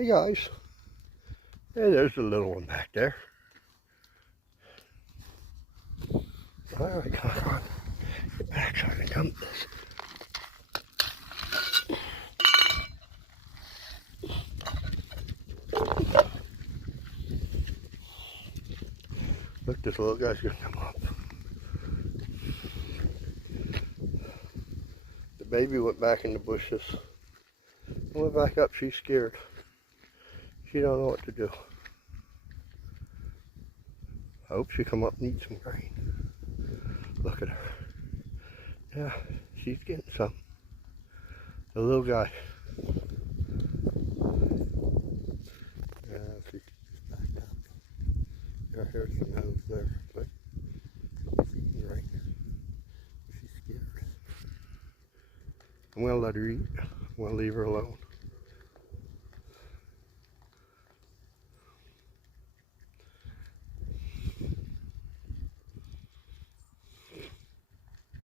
Hey guys. Hey, there's the little one back there. Alright, come on. Get back so I can dump this. Look, this little guy's gonna come up. The baby went back in the bushes. Went back up, she's scared. She don't know what to do. I hope she come up and eat some grain. Look at her. Yeah, she's getting some. The little guy. Yeah, she's back up. Yeah, here's the nose there. But she's eating right. She's scared. I'm gonna let her eat. I'm gonna leave her alone.